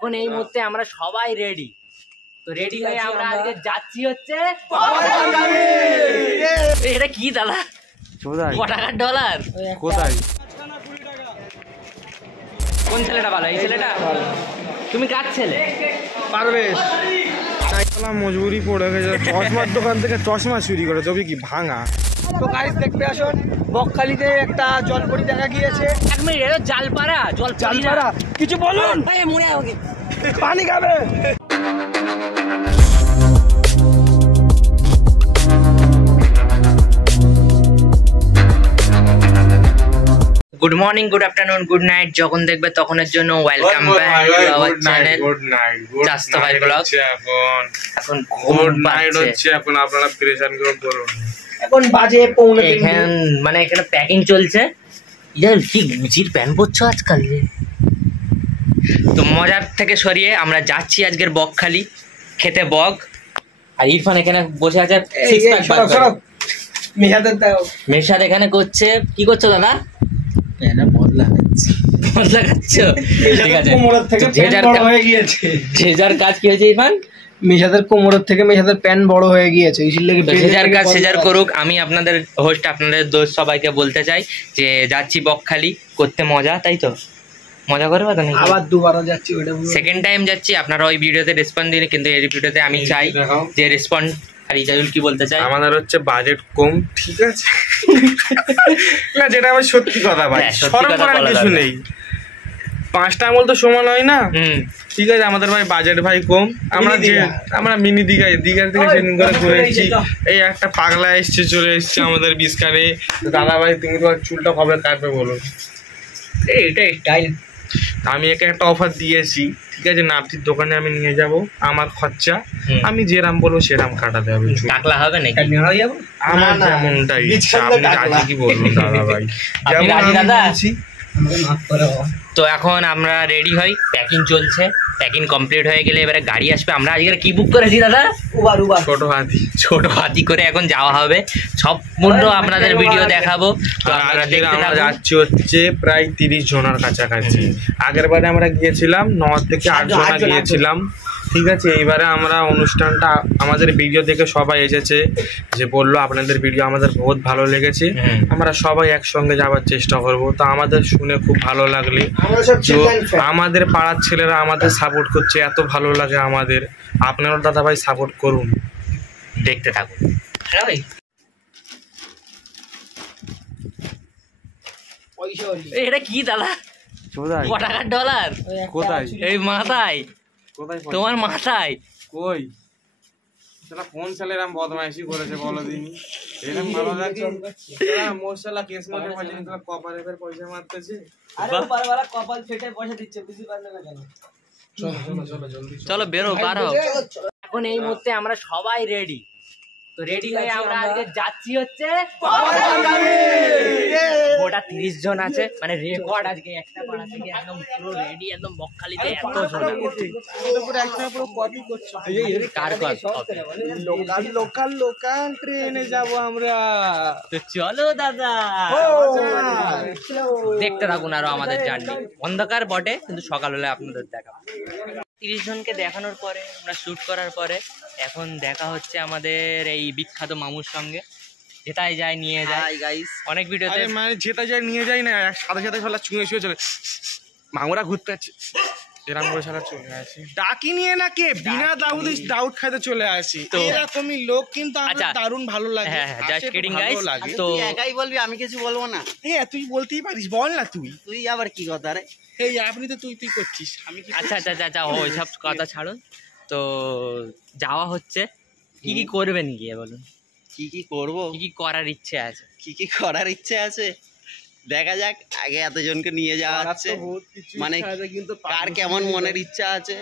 এখন এই মুহূর্তে আমরা সবাই রেডি, তো রেডি হয়ে আমরা আজকে যাচ্ছি হচ্ছে এটা কি দাদা কত টাকার ডলার কোথায়? কোন ছেলেটা ভালো? এই ছেলেটা? তুমি কার ছেলে? পারবেশ মজবুরি পড়ে গেছে, চশমার দোকান থেকে চশমা চুরি করে, তবে কি ভাঙা। তো গাইস দেখতে আসুন, বকখালিতে একটা জলপরি দেখা গিয়েছে। এক মিনিট, এটা জালপাড়া? জলপাড়া কিছু বলুন, মনে হয় পানি খাবে। Good morning, good afternoon, good night, যখন দেখবে তখনের জন্য welcome back to our channel good night. চাস্তভাই ব্লগ। এখন গুড নাইট হচ্ছে, এখন আপনারা প্রেশান করে বলুন। এখন বাজে 2:45। মানে এখানে প্যাকিং চলছে। ইয়ার কি গুজির প্যান্ট পরছো আজকাল রে। তো মজার থেকে সরিয়ে আমরা যাচ্ছি আজকের বকখালি খেতে বক। আর ইরফান এখানে বসে আছে মেশাদ এখানে করছে। কি করছো দাদা? বদলা খাচ্ছো? ঠিক আছে, যে যার কাজ কি হয়েছে ইরফান? মেশাদের কোমরের থেকে মেশাদের প্যান্ট বড় হয়ে গিয়েছে, সেজার কাজ সেজার করুক। আমি আপনাদের হোস্ট, আপনাদের দোস্ত সবাইকে বলতে চাই যে যাচ্ছি বকখালি করতে মজা, তাই তো? মজা করবে তো? আবার দুবারও যাচ্ছি, ওইটা সেকেন্ড টাইম যাচ্ছি। আপনারা ওই ভিডিওতে রেসপন্স দিন, কিন্তু এই ভিডিওতে আমি চাই যে রেসপন্স। আর ইজাজুল কি বলতে চাই? আমাদের হচ্ছে বাজেট কম, ঠিক আছে না, যেটা আমার সত্যি কথা ভাই, শরম করার কিছু নেই। 5টা আঙুল তো সমান হয় না, ঠিক আছে? আমাদের ভাই বাজেট ভাই কম। আমরা মিনি দীঘার থেকে ট্রেনিং করে ঘুরে এসেছি। এই একটা পাগলা এসছে, চলে এসছে আমাদের বিস্কারে। দাদা ভাই তুমি তোমার চুলটা কবে কাটবে বলুন? এইটাই স্টাইল। আমি একে একটা অফার দিয়েছি, ঠিক আছে? নাতির দোকানে আমি নিয়ে যাব, আমার খরচা, আমি যেরাম বলবো সেরাম কাটাতে হবে। টাকলা হবে নাকি? আমার যেমনটা ইচ্ছা। আপনি রাজি কি বলুন দাদা ভাই? তো এখন আমরা রেডি হই, প্যাকিং চলছে। প্যাকিং কমপ্লিট হয়ে গেলে এবারে গাড়ি আসবে। আমরা আজকে কি বুক করেছি দাদা? উবার ছোট হাতি করে এখন যাওয়া হবে। সম্পূর্ণ আপনাদের ভিডিও দেখাবো। তো আমরা যাচ্ছি হচ্ছে প্রায় 30 জনের কাছাকাছি। আগের বারে আমরা গিয়েছিলাম 9 থেকে 8 জন গিয়েছিলাম, ঠিক আছে? এইবারে আমরা অনুষ্ঠানটা আমাদের ভিডিও দেখে সবাই এসেছে, যে বললো আপনাদের ভিডিও আমাদের বহুত ভালো লেগেছে, আমরা সবাই একসঙ্গে যাওয়ার চেষ্টা করব। তো আমাদের শুনে খুব ভালো লাগলে, আমাদের পাড়ার ছেলেরা আমাদের সাপোর্ট করছে, এত ভালো লাগে আমাদের। আপনারা দাদা ভাই সাপোর্ট করুন, দেখতে থাকুন। এটা কি দাদা কত টাকার ডলার? কোথায়? এই মাথায়, তোমার মাথায়। কই কোন ছেলে এরকম বদমাইশি করেছে বলো দিনি? এরকম ভালো লাগে মোরশালা কেস মারতে পারছিস না, কপালে ফের পয়সা মারতেছে। আরে উপরওয়ালা কপাল ফেটে পয়সা দিচ্ছে, বুঝতে পারলে না কেন? চলো জলদি চলো বেরো, বার হও। এখন এই মুহূর্তে আমরা সবাই রেডি, তো রেডি হয়ে আমরা আজকে যাচ্ছি হচ্ছে ওটা 30 জন আছে, মানে রেকর্ড আজকে একটা পাড়া থেকে একদম পুরো রেডি, একদম বকখালিতে এত জন পুরো একটা পুরো কপি করছো। কার লোকাল ট্রেনে যাব আমরা। তো চলো দাদা, দেখতে থাকুন আরো আমাদের জার্নি। অন্ধকার বটে, কিন্তু সকাল হলে আপনাদের দেখাবো। 30 জনকে দেখানোর পরে, আমরা শুট করার পরে এখন দেখা হচ্ছে আমাদের এই বিখ্যাত মামুর সঙ্গে। যেটাই যায় নিয়ে যায় গাইস, অনেক ভিডিওতে মানে যেটা যায় নিয়ে যায় না, সাথে সাথে শালা চুঁয়ে চুঁয়ে চলে মামুরা ঘুরতে আছে, এরকম করে শালা চলে আসে। ডাকি নিয়ে না কে বিনা দাউদ খাইতে চলে আসি, তো এরকমই লোক কিন্তু আমার দারুণ ভালো লাগে। হ্যাঁ জাস্ট কিডিং গাইস। তো একাই বলবি, আমি কিছু বলবো না। তুই বলতেই পারিস, বল না। তুই আবার কি কথা রে? এই আপনি তো তুই করছিস, আমি কি? আচ্ছা ওইসব কথা ছাড়ুন। তো যাওয়া হচ্ছে, কি কি করবেন গিয়ে বলুন? কি করবো? কি করার ইচ্ছে আছে? কি করার ইচ্ছে আছে দেখা যাক। আগে এতজনকে নিয়ে যাওয়া হচ্ছে, মানে কার কেমন মনের ইচ্ছা আছে।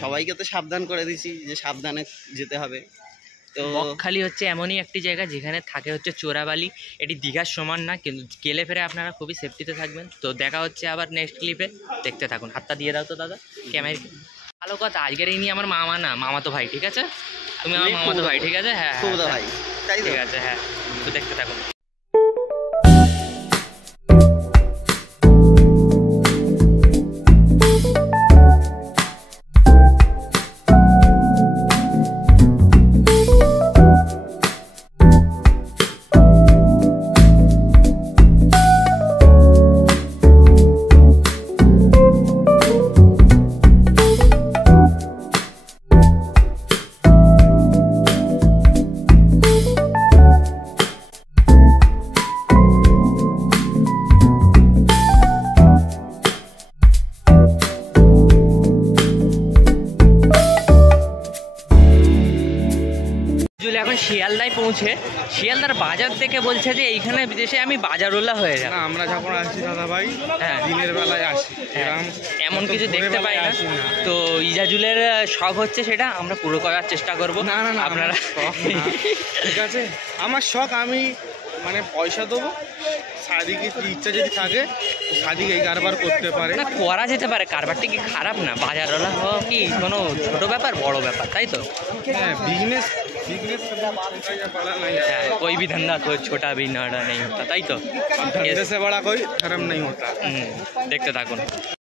সবাইকে তো সাবধান করে দিছি যে সাবধানে যেতে হবে। তো বকখালি হচ্ছে এমনই একটি জায়গা যেখানে থাকে হচ্ছে চোরাবালি। এটি দীঘার সমান না, কিন্তু গেলে ফেরে আপনারা খুবই সেফটিতে থাকবেন। তো দেখা হচ্ছে আবার নেক্সট ক্লিপে, দেখতে থাকুন। হাতটা দিয়ে দাও তো দাদা ক্যামেরা। ভালো কথা, আজকের এই নিয়ে আমার মামা না, মামাতো ভাই, ঠিক আছে? তুমি আমার মামাতো ভাই, ঠিক আছে? হ্যাঁ ভাই, ঠিক আছে। হ্যাঁ, তো দেখতে থাকুন। এখন শিয়ালদায় পৌঁছে শিয়ালদার বাজার থেকে বলছে যে এইখানে বিদেশে আমি বাজারওয়ালা হয়ে যাব। না আমরা যখন আসছি দাদা ভাই হ্যাঁ দিনের বেলায় আসি, এমন কিছু দেখতে পাই না। তো ইজাজুলের শখ হচ্ছে সেটা আমরা পুরো করার চেষ্টা করব। না না না আপনারা ঠিক আছে, আমার শখ আমি মানে পয়সা দেবো, সাদিকে ইচ্ছা যদি থাকে সাদিক এই কারবার করতে পারে। না করা যেতে পারে, কারবারটা কি খারাপ না, বাজারওয়ালা হওয়া কি কোনো ছোট ব্যাপার বড় ব্যাপার, তাই তো? হ্যাঁ বিজনেস বিজনেস कोई भी धंधा तो छोटा भी नड़ा नहीं होता, তাই তো? धंधे से बड़ा कोई धर्म नहीं होता। দেখতে থাকুন।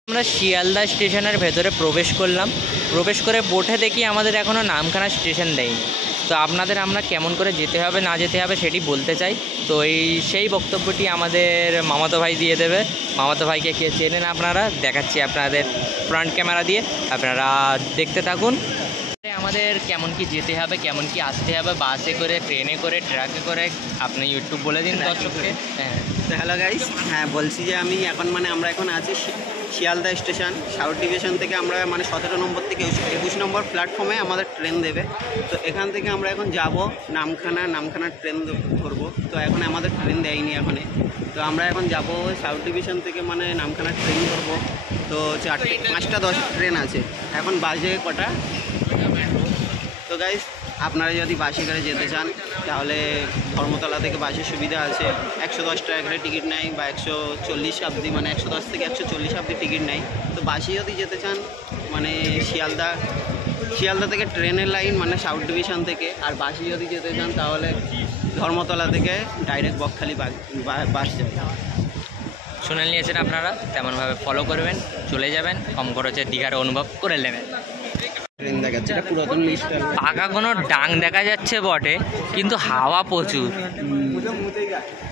আমরা শিয়ালদা স্টেশনের ভেতরে প্রবেশ করলাম, প্রবেশ করে বোটে দেখি আমাদের এখনও নামখানা স্টেশন দেয়নি। তো আপনাদের আমরা কেমন করে যেতে হবে না যেতে হবে সেটি বলতে চাই। তো সেই বক্তব্যটি আমাদের মামাতো ভাই দিয়ে দেবে। মামাতো ভাইকে কে চেনেন আপনারা, দেখাচ্ছি আপনাদের ফ্রন্ট ক্যামেরা দিয়ে, আপনারা দেখতে থাকুন। আমাদের কেমন কি যেতে হবে, কেমন কি আসতে হবে, বাসে করে, ট্রেনে করে, ট্রাকে করে, আপনি ইউটিউব বলে দিন দর্শককে। হ্যাঁ তো হ্যালো গাইস, হ্যাঁ বলছি যে আমি এখন আমরা এখন আছি শিয়ালদা স্টেশন, সাউথ ডিভিশন থেকে আমরা 17 নম্বর থেকে 21 নম্বর প্ল্যাটফর্মে আমাদের ট্রেন দেবে। তো এখান থেকে আমরা এখন যাব নামখানা ট্রেন ধরবো। তো এখন আমাদের ট্রেন দেয়নি এখানে, তো আমরা এখন যাব সাউথ ডিভিশন থেকে নামখানা ট্রেন ধরবো। তো 5টা 10 ট্রেন আছে, এখন বাজে কটা। তো গাইস আপনারা যদি বাসে করে যেতে চান তাহলে ধর্মতলা থেকে বাসের সুবিধা আছে, 110 টাকা করে টিকিট নেয় বা 140 অবধি 110 থেকে 140 অবধি টিকিট নেয়। তো বাসে যদি যেতে চান শিয়ালদা থেকে ট্রেনের লাইন সাউথ ডিভিশন থেকে, আর বাসে যদি যেতে চান তাহলে ধর্মতলা থেকে ডাইরেক্ট বকখালি বাস যাবে। শুনে নিয়েছেন আপনারা, তেমনভাবে ফলো করবেন, চলে যাবেন, কম খরচে দীঘার অনুভব করে নেবেন। ট্রেন দেখাচ্ছে, এটা পুরাতন লিস্ট। পাকা কোনো ডাং দেখা যাচ্ছে বটে, কিন্তু হাওয়া প্রচুর।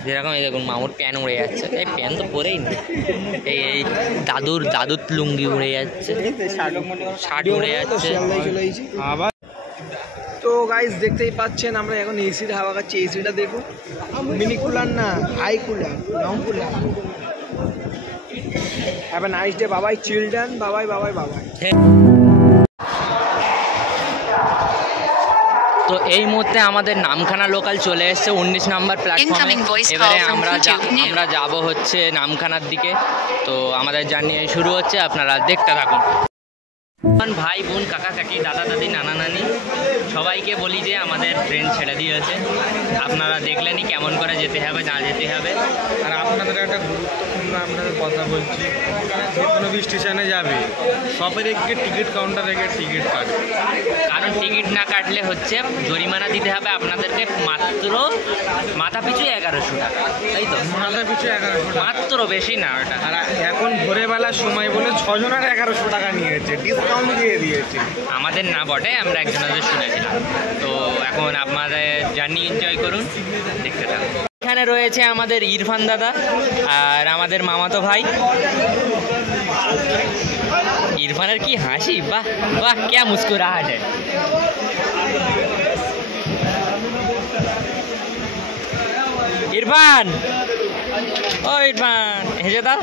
যেরকম এই দেখুন মামুর প্যান উড়ে যাচ্ছে, এই প্যান তো পরেই না, এই দাদুর লুঙ্গি উড়ে যাচ্ছে, শার্ট উড়ে যাচ্ছে। আবার তো গাইস দেখতেই পাচ্ছেন আমরা এখন এসির হাওয়া খাচ্ছি। এসিটা দেখুন, মিনি কুলার না, high cooler, long cooler. Have a nice day Babai, children, Babai Babai বাবাই। তো এই মুহূর্তে আমাদের নামখানা লোকাল চলে এসেছে 19 নম্বর প্ল্যাটফর্মে। এবারে আমরা যাব হচ্ছে নামখানার দিকে। তো আমাদের জার্নি শুরু হচ্ছে, আপনারা দেখতে থাকুন। ভাই বোন, কাকা কাকি, দাদা দাদি, নানা নানি সবাইকে বলি যে আমাদের ট্রেন ছেড়ে দিয়েছে। আপনারা দেখলেনই কেমন করে যেতে হবে না যেতে হবে। আর আপনাদের একটা গুরুত্বপূর্ণ আপনাদের কথা বলছি, যে কোনো স্টেশনে যাবে সবের একটি টিকিট কাউন্টারে গিয়ে টিকিট কাটবে, কারণ টিকিট না কাটলে হচ্ছে জরিমানা দিতে হবে আপনাদেরকে, মাত্র মাথা পিছু 1100 টাকা, তাই তো? মাথা পিছু 1100 টাকা মাত্র, বেশি না ওটা। আর এখন ভোরবেলার সময় বলে 6 জনের 1100 টাকা নিয়েছে, ডিসকাউন্ট দিয়ে দিয়েছে। আমাদের না বটে, আমরা একজনের শুনেছিলাম। তো এখন আপনাদের জার্নি এনজয় করুন, দেখতে থাকুন। এখানে রয়েছে আমাদের ইরফান দাদা আর আমাদের মামাতো ভাই। ইরফানের কি হাসি, বাহ বাহ, क्या मुस्कुराहट है। ইরফান, ও ইরফান হেসে দাও।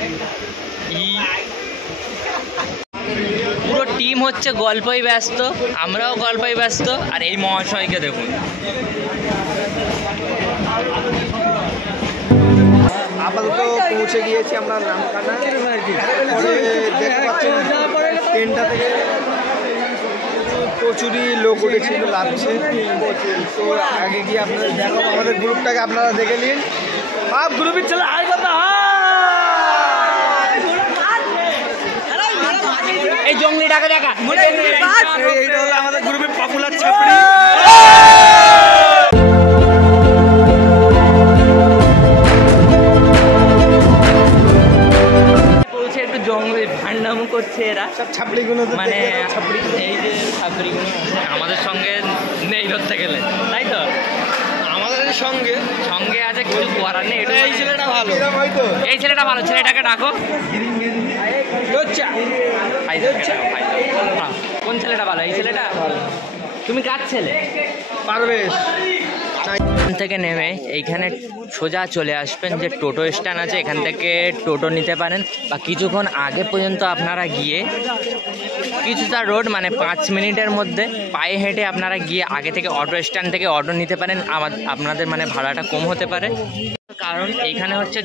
পুরো টিম হচ্ছে গল্পই ব্যস্ত, আমরাও গল্পই ব্যস্ত। আর এই মহাশয়কে দেখুন, আপাতত পৌঁছে গিয়েছি আমরা নামখানা। পরে দেখতে পাচ্ছেন ট্রেনটা থেকে প্রচুরই লোক উঠেছিল, লাগছে। তো আগে গিয়ে আপনাদের দেখাবো, আমাদের গ্রুপটাকে আপনারা দেখে নিন। সব গ্রুপের ছেলে হাই কথা, এই জঙ্গলিটাকে দেখা, এইটা হলো আমাদের গ্রুপের পপুলার ছাপড়ি। একটু জঙ্গলে ভান্ডামো করছে এরা সব ছাপড়িগুলো, মানে এই যে ছাপড়িগুলো আমাদের সঙ্গে নেই ধরতে গেলে, তাই তো? আমাদের সঙ্গে সঙ্গে আছে, কিছু করার নেই। এই ছেলেটা ভালো, এই ছেলেটা ভালো, ছেলেটাকে ডাকো। কোন ছেলেটা ভালো? এই ছেলেটা। তুমি কার ছেলে? পারবেশ। এখান থেকে নেমে এইখানে সোজা চলে আসবেন, যে টোটো স্ট্যান্ড আছে এখান থেকে টোটো নিতে পারেন, বা কিছুক্ষণ আগে পর্যন্ত আপনারা গিয়ে কিছুটা রোড মানে 5 মিনিটের মধ্যে পায়ে হেঁটে আপনারা গিয়ে আগে থেকে অটো স্ট্যান্ড থেকে অটো নিতে পারেন। আপনাদের মানে ভাড়াটা কম হতে পারে, কারণ এইখানে হচ্ছে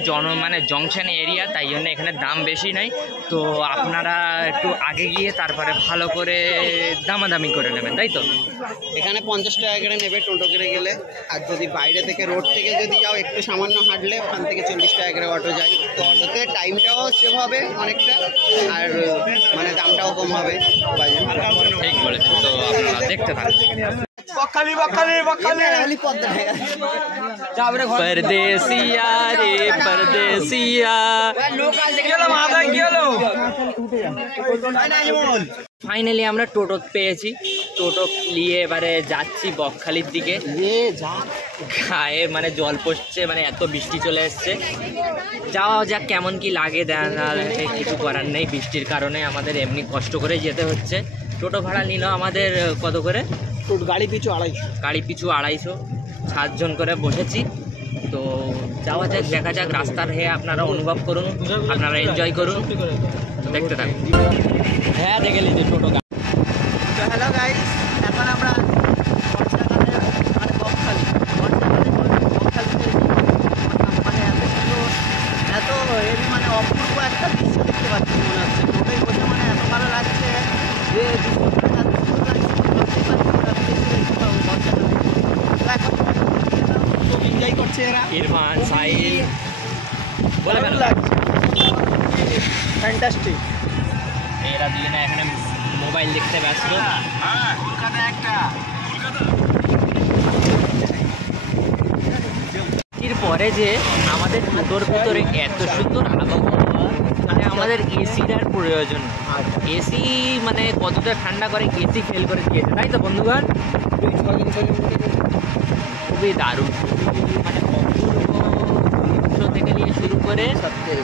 মানে জংশন এরিয়া, তাই জন্য এখানে দাম বেশি নাই। তো আপনারা একটু আগে গিয়ে তারপরে ভালো করে দামাদামি করে নেবেন, তাই তো। এখানে 50 টাকা করে নেবে টোটো করে গেলে, আর যদি বাইরে থেকে রোড থেকে যদি যাও একটু সামান্য হাঁটলে ওখান থেকে 40 টাকা করে অটো যায়। তো অটোতে টাইমটাও সেভ হবে অনেকটা, আর মানে দামটাও কম হবে। ঠিক বলেছেন, তো আপনারা দেখতে থাকুন। परदेसिया रे परदेसिया। ফাইনালি আমরা টোটো পেয়েছি, টোটো নিয়ে এবারে যাচ্ছি বকখালির দিকে। গায়ে মানে জল পড়ছে, মানে এত বৃষ্টি চলে এসছে। যাওয়া যাক কেমন কি লাগে, কিছু করার নেই, বৃষ্টির কারণে আমাদের এমনি কষ্ট করে যেতে হচ্ছে। টোটো ভাড়া নিল আমাদের কত করে? গাড়ি পিছু 250। গাড়ি পিছু 250, 7 জন করে বসেছি। তো যাওয়া যাক, দেখা যাক রাস্তার হয়ে আপনারা অনুভব করুন, আপনারা এনজয় করুন, দেখতে থাকুন। হ্যাঁ দেখে নিতে টোটো। তো হ্যালো গাইস, এখন আমরা এত হেভি মানে অপূর্ব একটা দৃশ্য দেখতে পাচ্ছি মনে হচ্ছে। টোটোয় বসে মানে এত ভালো লাগছে যে এনজয় করছে এরা। ইরফান, সাহিল, বলে ভালো ফ্যান্টাস্টিক। এরা দুজনে এখানে মোবাইল দেখতে ব্যস্ত। এরপরে যে আমাদের টোটোর ভিতরে এত সুন্দর আবহাওয়া, মানে আমাদের এসির আর প্রয়োজন। আর এসি মানে কতটা ঠান্ডা করে, এসি ফেল করে দিয়েছে, তাই তো বন্ধুগণ। খুবই দারুণ, মানে অপূর্ব থেকে নিয়ে শুরু করে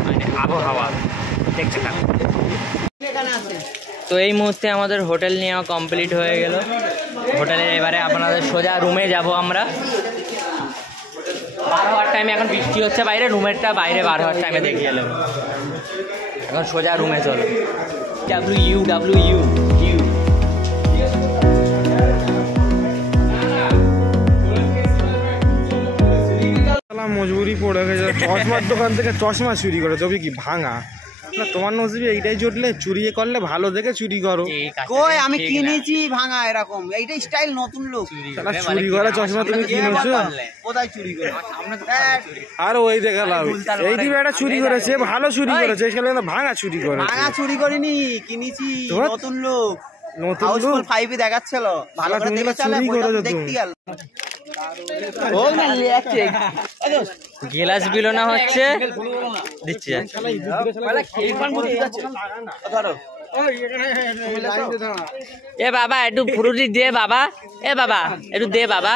মানে আবহাওয়া দেখতে থাকুন। তো এই মুহূর্তে আমাদের হোটেল নেওয়া কমপ্লিট হয়ে গেল। হোটেলে এবারে আপনাদের সোজা রুমে যাব আমরা। 12 হওয়ার টাইমে, এখন বৃষ্টি হচ্ছে বাইরে, রুমেরটা বাইরে 12 হওয়ার টাইমে দেখিয়ে এলাম। এখন সোজা রুমে চলো। WU মজবুরি পড়ে গেছে, চশমার দোকান থেকে চশমা চুরি করে, তবে কি ভাঙা না? তোমার নসিবে এইটাই জুটলে, চুরি করলে ভালো দেখে চুরি করো। কই আমি কিনেছি ভাঙা এরকম, এইটা স্টাইল নতুন লোক। চুরি করা চশমা তুমি কিনেছো? কোথায় চুরি করে? আর ওই দেখালাম এইটি একটা চুরি করেছে, ভালো চুরি করেছে, সেখানে ভাঙা চুরি করে। ভাঙা চুরি করিনি, কিনেছি নতুন লোক। নতুন হাউসফুল লোক 5 এ দেখাচ্ছিল, ভালো করে তুমি দেখে চালা, চুরি করেছো দেখতে গেল। গেলাস বিলোনা হচ্ছে, দিচ্ছি। এ বাবা একটু ফ্রুটি দে বাবা, এ বাবা একটু দে বাবা।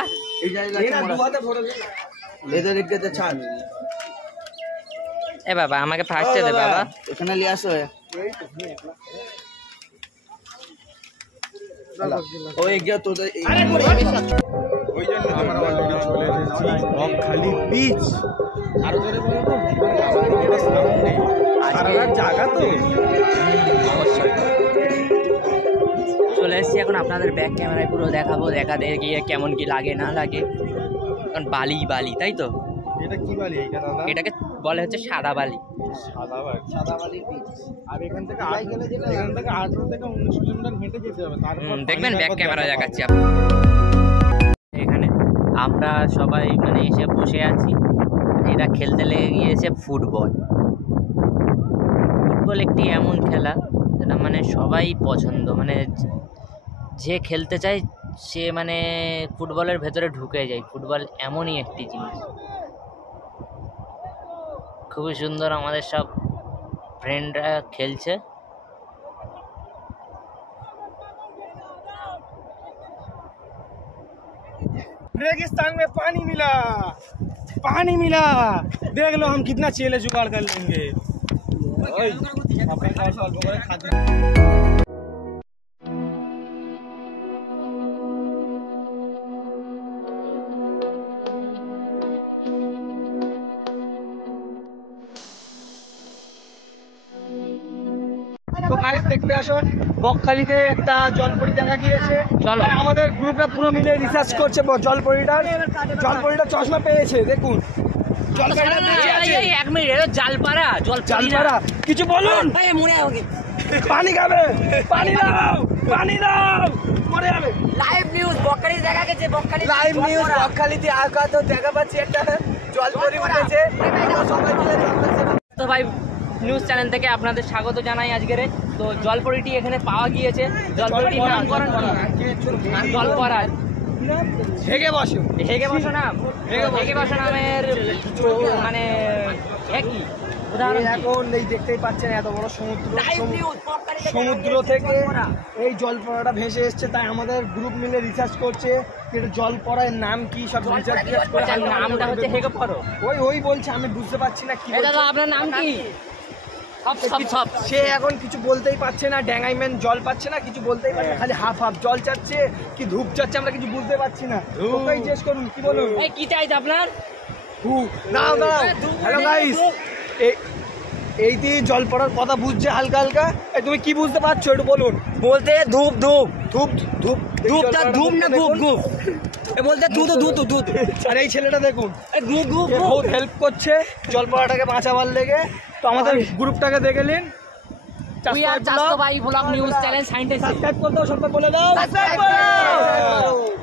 এ বাবা আমাকে ফার্স্টে দে বাবা। এখানে নিয়ে আসো। ওই গিয়া তোদের ওই জন্য আমরা অলরেডি চলে এসেছি বকখালি বিচ। আরো জোরে বলো তো, সামনে আর জায়গা তো চলে এসেছি। এখন আপনাদের ব্যাক ক্যামেরায় পুরো দেখাবো, দেখাতে গিয়ে কেমন কি লাগে না লাগে। কারণ বালি বালি, তাই তো। এটা কি বালি এইটা দাদা? এটাকে বলে হচ্ছে সাদা বালি। সাদা বালি বিচ। আর এখান থেকে 18 থেকে 19 কিলোমিটার হেঁটে যেতে হবে। তারপর দেখবেন ব্যাক ক্যামেরা দেখাচ্ছি। এখানে আমরা সবাই মানে এসে বসে আছি। এরা খেলতে লেগে গিয়েছে ফুটবল। ফুটবল একটি এমন খেলা যেটা মানে সবাই পছন্দ, মানে যে খেলতে চায় সে মানে ফুটবলের ভেতরে ঢুকে যায়। ফুটবল এমনই একটি জিনিস, খুবই সুন্দর। আমাদের সব ফ্রেন্ডরা খেলছে। रेगिस्तान में पानी मिला, देख लो हम कितना चेले जुगाड़ कर लेंगे। গাইস দেখতে আসো, বকখালিতে একটা জলপরি দেখা গিয়েছে। চলো। আমাদের গ্রুপটা পুরো মিলে রিসার্চ করছে জলপরিটা চশমা পেয়েছে, দেখুন জলপরিটা বেঁচে আছে। এক মিনিট, জালপাড়া জালপাড়া কিছু বলুন, পানি খাবে, পানি দাও, পানি দাও, মরে যাবে। লাইভ নিউজ বকখালি দেখা গেছে, লাইভ নিউজ বকখালিতে আকাত দেখা পাচ্ছি একটা জলপরি উঠেছে, আমরা সবাই মিলে তো ভাই নিউজ চ্যানেল থেকে আপনাদের স্বাগত জানাই আজকের। তো জলপরিটি এখানে পাওয়া গিয়েছে। জলপরিটির নামকরণ কি? জলপরা। হেগে বসো, হেগে বসো নাম, হেগে বসো নামের মানে একই উদাহরণ কি? এখন এই দেখতেই পাচ্ছেন এত বড় সমুদ্র থেকে এই জলপরাটা ভেসে এসছে, তাই আমাদের গ্রুপ মিলে রিসার্চ করছে এটা জলপরার নাম কি, সব রিসার্চ করে নামটা হচ্ছে হেগে পড়ো। ওই বলছে, আমি বুঝতে পারছি না কি দাদা আপনার নাম কি? সব সে এখন কিছু বলতেই পারছে না, ড্যাঙ্গাইম্যান জল পাচ্ছে না, কিছু বলতেই পারছে না, খালি হাফ জল চাচ্ছে কি ধূপ চাচ্ছে, আমরা কিছু বুঝতে পারছি না। ওকেই জিজ্ঞেস করুন কি বলুন। এই কি চাইছে আপনার? দাঁড়াও। হ্যালো গাইস, এইটি জল পড়ার কথা বুঝছে হালকা হালকা। তুমি কি বুঝতে পারছো একটু বলুন। বলতে ধূপ ধূপ ধূপ ধূপ ধূপটা ধূপ না গুপ গুপ, এ বলতে দুধ। আর এই ছেলেটা দেখুন গুপ গুপ এ বহুত হেল্প করছে জল পড়াটাকে বাঁচাবার লেগে। তো আমাদের গ্রুপটাকে দেখে নিন। উই আর চাস্তো ভাই blog news channel scientist. Subscribe করে দাও, সবাই বলে দাও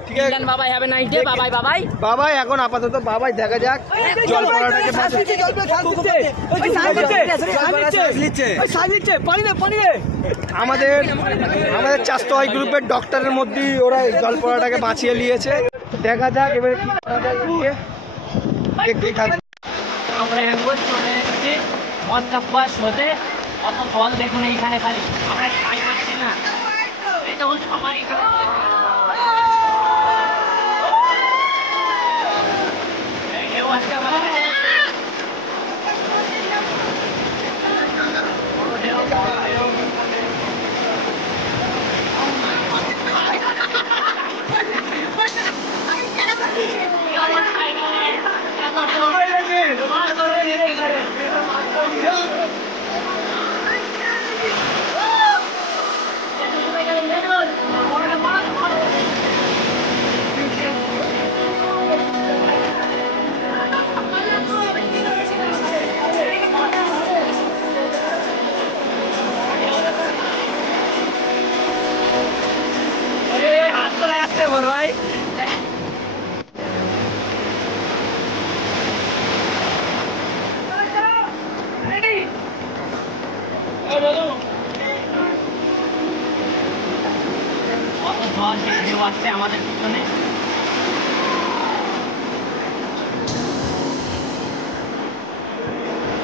ঠিক আছে। বাবাই হ্যাভ এ নাইস ডে। বাবাই বাবাই এখন আপাতত বাবাই, দেখা যাক জল পড়াটাকে আমাদের চাস্তো ভাই গ্রুপের ডক্টরের মধ্যেই ওরা জল পড়াটাকে বাঁচিয়ে নিয়েছে। দেখা যাক এবারে কি করা যায় গিয়ে দেখতেই থাকবে। আমরা এখন চলে এসেছি মৎস্যাপাস হতে। অত ফল দেখুন এইখানে, খালি আমরা খাই পাচ্ছি না। এই দেখুন সবাই এখানে কেউ আজকে ভাই আসছে আমাদের পিছনে।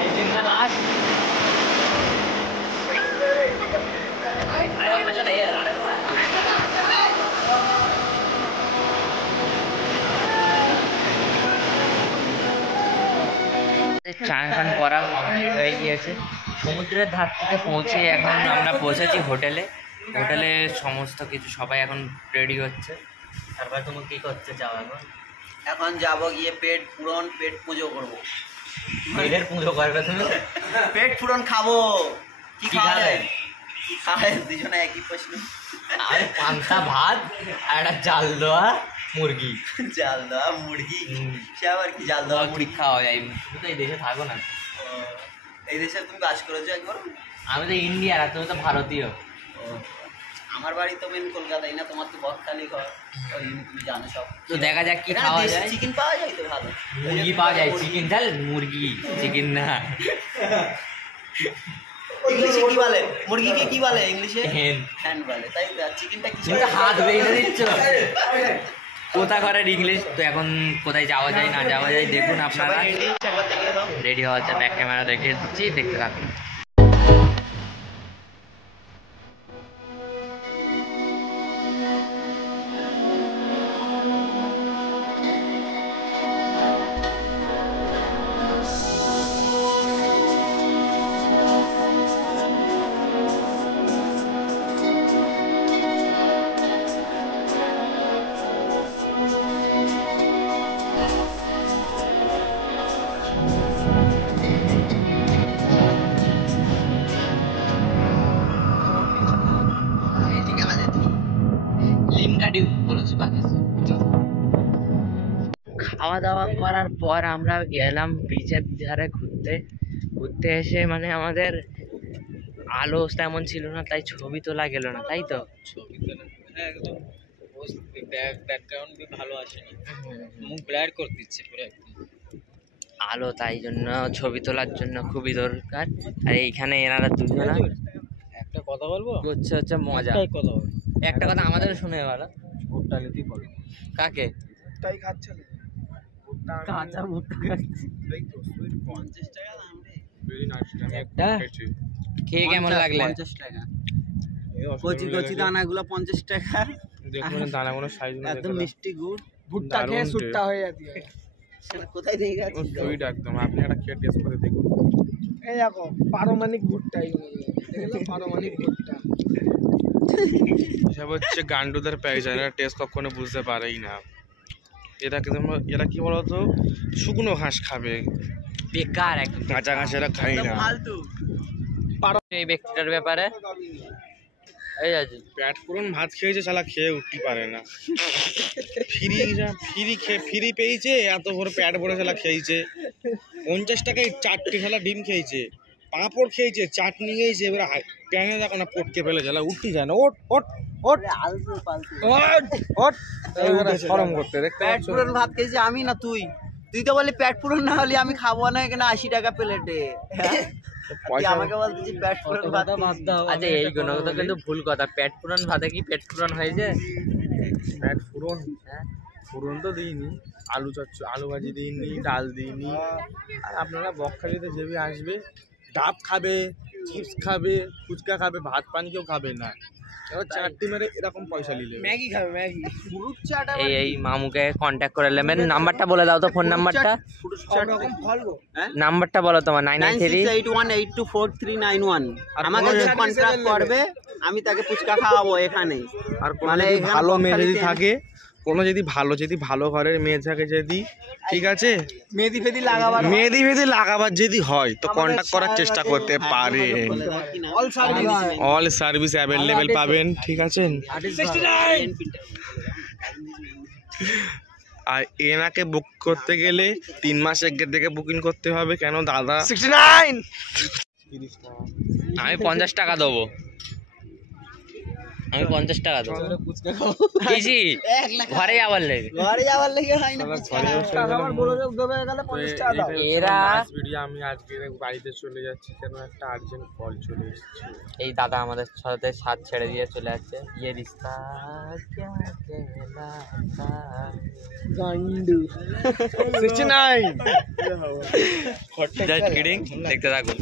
এই চিন্তা লাশ চান ফান করা হয়ে গিয়েছে। সমুদ্রের ধার থেকে পৌঁছে এখন আমরা পৌঁছেছি হোটেলে। সমস্ত কিছু সবাই এখন রেডি হচ্ছে। তারপর তুমি কি করতে চাও এখন? এখন যাবো গিয়ে পেট পুজো করবো। পেটের পুজো করবে তুমি? পেট পূরণ খাবো। কি কি খাওয়া খাবে? যায়? কি খাবে? দুজনে একই প্রশ্ন। আরে পান্তা ভাত আর একটা জাল দেওয়া মুরগি। জাল দেওয়া মুরগি? সে আবার কি জাল দেওয়া মুরগি? খাওয়া যায়। তুমি তো এই দেশে থাকো না। এই দেশে তুমি বাস করেছো একবার? আমি তো ইন্ডিয়ার, আর তুমি তো ভারতীয়। আমার বাড়ি তো মেন কলকাতায় না, তোমার তো বকখালি ঘর, ওই জন্য তুমি জানো সব। তো দেখা যাক কি খাওয়া যায়। চিকেন পাওয়া যায় তো ভালো। মুরগি পাওয়া যায়, চিকেন ঝাল মুরগি, চিকেন না। ইংলিশে কি বলে মুরগিকে? কি বলে ইংলিশে? হেন। হ্যান বলে, তাই তো। চিকেনটা কি? তুমি তো হাত বেঁধে দিচ্ছ কোথা করার ইংলিশ। তো এখন কোথায় যাওয়া যায় না যাওয়া যায় দেখুন আপনারা। রেডি হওয়া হচ্ছে, ব্যাক ক্যামেরা দেখে দিচ্ছি, দেখতে থাকুন। অলরেডি বলেছি বাকি খাওয়া দাওয়া করার পর আমরা গেলাম বিচের ধারে ঘুরতে ঘুরতে এসে মানে আমাদের আলো তেমন ছিল না, তাই ছবি তোলা গেল না, তাই তো ছবি তোলা একদম ব্যাকগ্রাউন্ড भी ভালো আসেনি, মুখ ব্লার করে দিচ্ছে পুরো একদম আলো, তাই জন্য ছবি তোলার জন্য খুবই দরকার। আর এইখানে এনারা দুজনা একটা কথা বলবো, হচ্ছে হচ্ছে মজা। একটাই কথা বলবো, একটা কথা আমাদের শুনে বলো, ভুট্টা নিতেই বলো কাকে তাই খাচ্ছে না কাঁচা ভুট্টা খাচ্ছি। একটা খেয়ে কেমন লাগলে? 50 টাকা কচি কচি দানাগুলো 50 টাকা, দেখুন দানাগুলো সাইজ একদম মিষ্টি গুড়। ভুট্টা খেয়ে সুট্টা হয়ে যাচ্ছে। সেটা কোথায় নিয়ে গেছে? সুইট একদম, আপনি একটা খেয়ে টেস্ট করে দেখুন। এই দেখো পারমাণিক ভুট্টা, এগুলো পারমাণিক ভুট্টা। এসব হচ্ছে গান্ডুদের প্যাকেজ, এরা টেস্ট কখনো বুঝতে পারেই না। এরা কি বলতো শুকনো ঘাস খাবে, বেকার একদম কাঁচা ঘাস এরা খাই না। ফালতু। এই ব্যক্তিটার ব্যাপারে এই আছে পেট পুরন ভাত খেয়েছে, শালা খেয়ে উঠতে পারে না। ফ্রি পেয়েছে, এত বড় পেট ভরে শালা খেয়েছে। 50 টাকায় 4টে শালা ডিম খেয়েছে, পাঁপড় খেয়েছে, চাটনি খেয়েছে। এবার প্যানে দেখো না পটকে ফেলে শালা উঠতে যায় না। ওট ওট ওট আলতু ফালতু। ওট ওট শরম করতে দেখতে পেট পাচ্ছ? পুরন ভাত খেয়েছি আমি না তুই? তুই তো বলি পেট পুরন না হলে আমি খাবো না, এখানে 80 টাকা প্লেটে। তুই আমাকে বলতেছিস পেট পুরন ভাত খেয়েছি। আচ্ছা এইগুলো তো কিন্তু ভুল কথা। পেট পূরণ ভাতে কি পেট পূরণ হয়েছে? পেট ফুরন, ফুরন তো দিইনি, আলু ভাজি দিইনি, ডাল দিইনি। আর আপনারা বকখালিতে যেবি আসবে, ডাব খাবে, চিপস খাবে, ফুচকা খাবে, ভাত পানি কেউ খাবে না। এবার চারটি মেরে এরকম পয়সা নিলে ম্যাগি খাবে ম্যাগি। ফ্রুট চাট এই মামুকে কন্ট্যাক্ট করে নেবেন। নাম্বারটা বলে দাও তো, ফোন নাম্বারটা। সব রকম ফল গো। নাম্বারটা বলো তোমার 993। 9681824391। আমাকে যে কন্ট্রাক্ট করবে আমি তাকে ফুচকা খাওয়াবো এখানে। আর কোনো মানে যদি এখানে ভালো মেয়ে যদি বকখালিতে- থাকে, কোনো যদি ভালো ঘরের মেয়ে থাকে যদি, ঠিক আছে, মেহেদি ফেদি লাগাবার মেহেদি লাগাবার যদি হয় তো আমাদের কন্ট্যাক্ট করার চেষ্টা করতে পারেন। All service. All service available পাবেন, ঠিক আছে। আর এনাকে বুক করতে গেলে 3 মাস আগে থেকে বুকিং করতে হবে। কেন দাদা? 69। আমি 50 টাকা দেবো, আমি 50 টাকা দেবো। দিয়েছি ঘরে যাওয়ার লেগে। ঘরে যাওয়ার লেগে হয় না ফুচকা। আমার বলে দেবে গেলে 50 টাকা দাও। এরা- ভিডিও আমি আজকে বাড়িতে চলে যাচ্ছি, কেন একটা আর্জেন্ট কল চলে এসেছে। এই দাদা আমাদের সাথে সাথ ছেড়ে দিয়ে চলে যাচ্ছে। ইয়ে রিস্তা ক্যা कहलाता গান্ডু। 69। Just kidding, দেখতে থাকুন।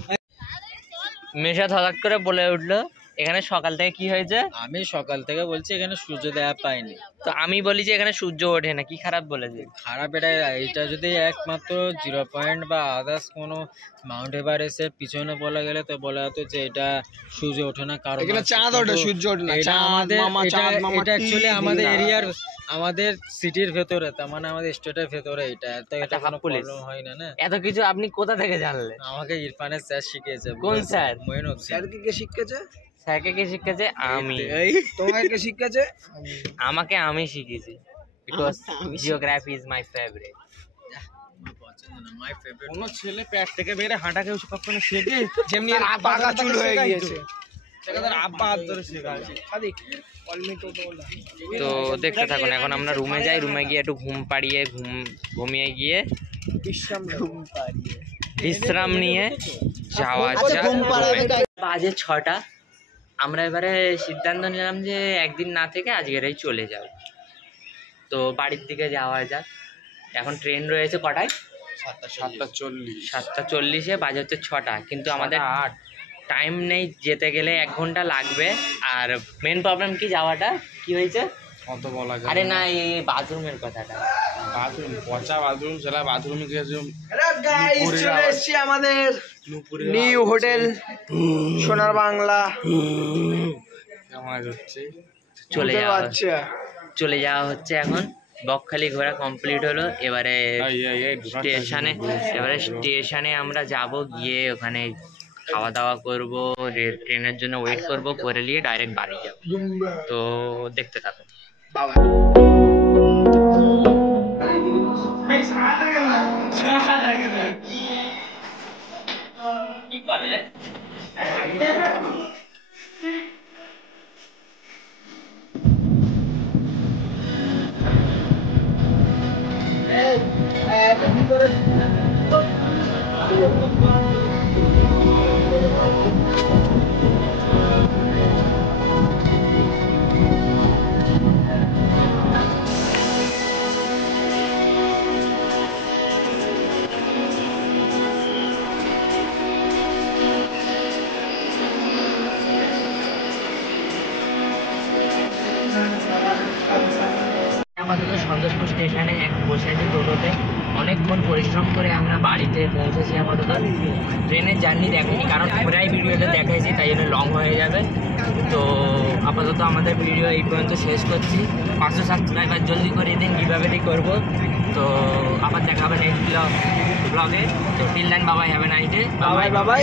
মেশাদ হঠাৎ করে বলে উঠলো এখানে সকাল থেকে কি হয়েছে। আমি সকাল থেকে বলছি এখানে সূর্য দেখা পাইনি। তো আমি বলি যে এখানে সূর্য ওঠে না, কি খারাপ বলেছে? খারাপ এটা যদি একমাত্র 0 পয়েন্ট বা আদার্স কোনো মাউন্ট এভারেস্টের পিছনে বলা গেলে তো বলা হতো যে এটা সূর্য ওঠে না, কারণ এখানে চাঁদ ওঠে, সূর্য ওঠে না। এটা চাঁদ আমাদের মামা, চাঁদ মামা, এটা অ্যাকচুয়ালি টিক আমাদের না। এরিয়ার, আমাদের সিটির ভেতরে, তার মানে আমাদের স্টেটের ভেতরে এটা তো এটা হাফ কোনো পুলিশ। প্রবলেম হয় না। না এত কিছু আপনি কোথা থেকে জানলে? আমাকে ইরফানের স্যার শিখিয়েছে। কোন স্যার? মঈনুদ্দিন। স্যারকে কে শিখিয়েছে? স্যারকে কে শিখেছে? আমি। তোমাকে কে শিখিয়েছে? আমাকে আমি শিখেছি, because geography is my favourite. My favourite. কোনো ছেলে পেট থেকে বেরে হাঁটা কেউ কখনো শেখে? যেমনি এর পাকা চুল হয়ে গিয়েছে। সেটা তার আব্বা হাত ধরে শেখাচ্ছে। সাদিক অলমি তো বলা। তো দেখতে থাকুন। এখন আমরা রুমে যাই, রুমে গিয়ে একটু ঘুমিয়ে গিয়ে বিশ্রাম নিয়ে যাওয়া যাক রুমে। বাজে 6টা। আমরা এবারে সিদ্ধান্ত নিলাম যে একদিন না থেকে আজকেরই চলে যাব। তো বাড়ির দিকে যাওয়া যাক। এখন ট্রেন রয়েছে কটায়? 7:40। 7:40-এ, বাজে হচ্ছে 6টা। কিন্তু আমাদের টাইম নেই, যেতে গেলে 1 ঘন্টা লাগবে। আর মেন প্রবলেম কি, যাওয়াটা কি হয়েছে? কত বলা যায়? আরে না, এই বাথরুমের কথাটা। বাথরুম, পচা বাথরুম, সেটা বাথরুমে গেছে। হ্যালো গাইস, চলে এসেছি আমাদের নিউ হোটেল সোনার বাংলা। কেমন হচ্ছে? চলে যাওয়া হচ্ছে এখন। বকখালি ঘোরা কমপ্লিট হলো। এবারে স্টেশনে আমরা যাব, গিয়ে ওখানে খাওয়া দাওয়া করব, ট্রেনের জন্য ওয়েট করব, করে নিয়ে ডাইরেক্ট বাড়ি যাব। তো দেখতে থাকুন। আপাতত সন্তোষপুর স্টেশনে বসে আছি টোটোতে। অনেকক্ষণ পরিশ্রম করে আমরা বাড়িতে পৌঁছেছি। আপাতত ট্রেনের জার্নি দেখিনি, কারণ প্রায় ভিডিওতে দেখাইছি, তাই জন্য লং হয়ে যাবে। তো আপাতত আমাদের ভিডিও এই পর্যন্ত শেষ করছি। 500 সাবস্ক্রাইবার জলদি করে দিন, কীভাবে করবো। তো আবার দেখা হবে নেক্সট ব্লগে। তো টিল দেন, বাবাই, হ্যাভ এ নাইস ডে। বাবাই বাবাই।